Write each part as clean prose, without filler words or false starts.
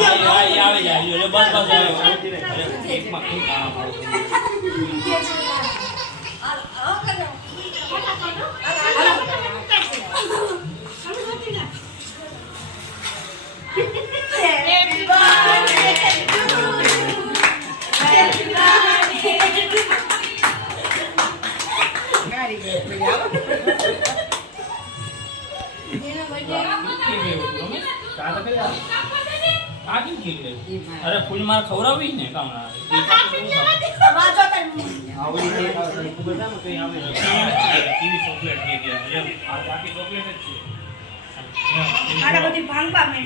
આવે જાય બસ એકમાં अरे फूल मार खवरावी ने काम ना टीवी चॉकलेट दे दिया ये आ बाकी चॉकलेट જ છે આડા બધી ભાંગવા મે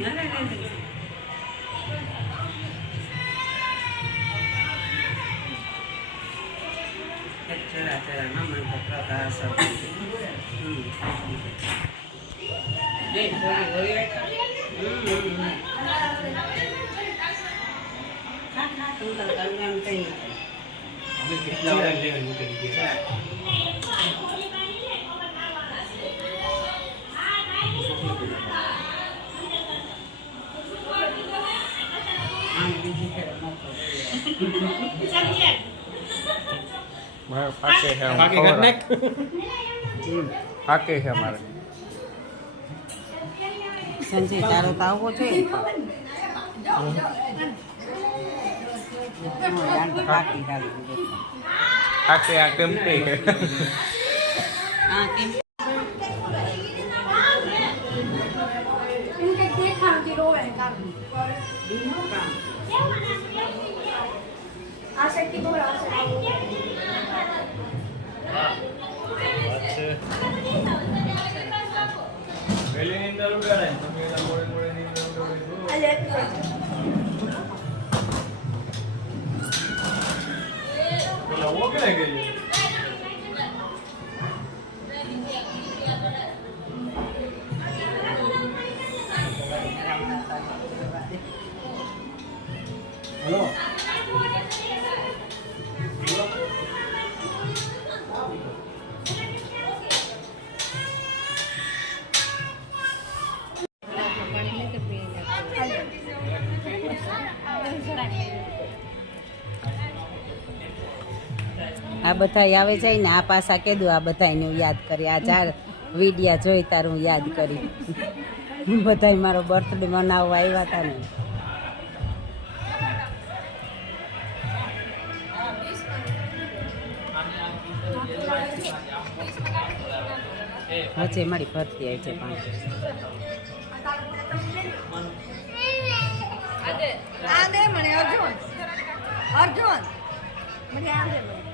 ચલા ના મને પકડા સર દે થોડી फाके है हमारे संजय तारो तावो छे फाके आ केमते है हां केम इनके देखा कि रोवे का बीनो काम आशा की बोला आशा पहले नींद उड़ाड़े તમે એના મોડે મોડે નીંદ ઉડાડો अले બોલા વો કે ગઈ हेलो આ બધા આવે જાય ને આ પાસા કીધું આ બધાને યાદ કરી આ ચાર વિડિયા જોઈ તારું યાદ કરી બધાય મારો બર્થડે મનાવવા આવ્યા હતા ને હજે મારી ભરતી આવી છે પાંચ आदे मने अर्जुन अर्जुन मने आदे मने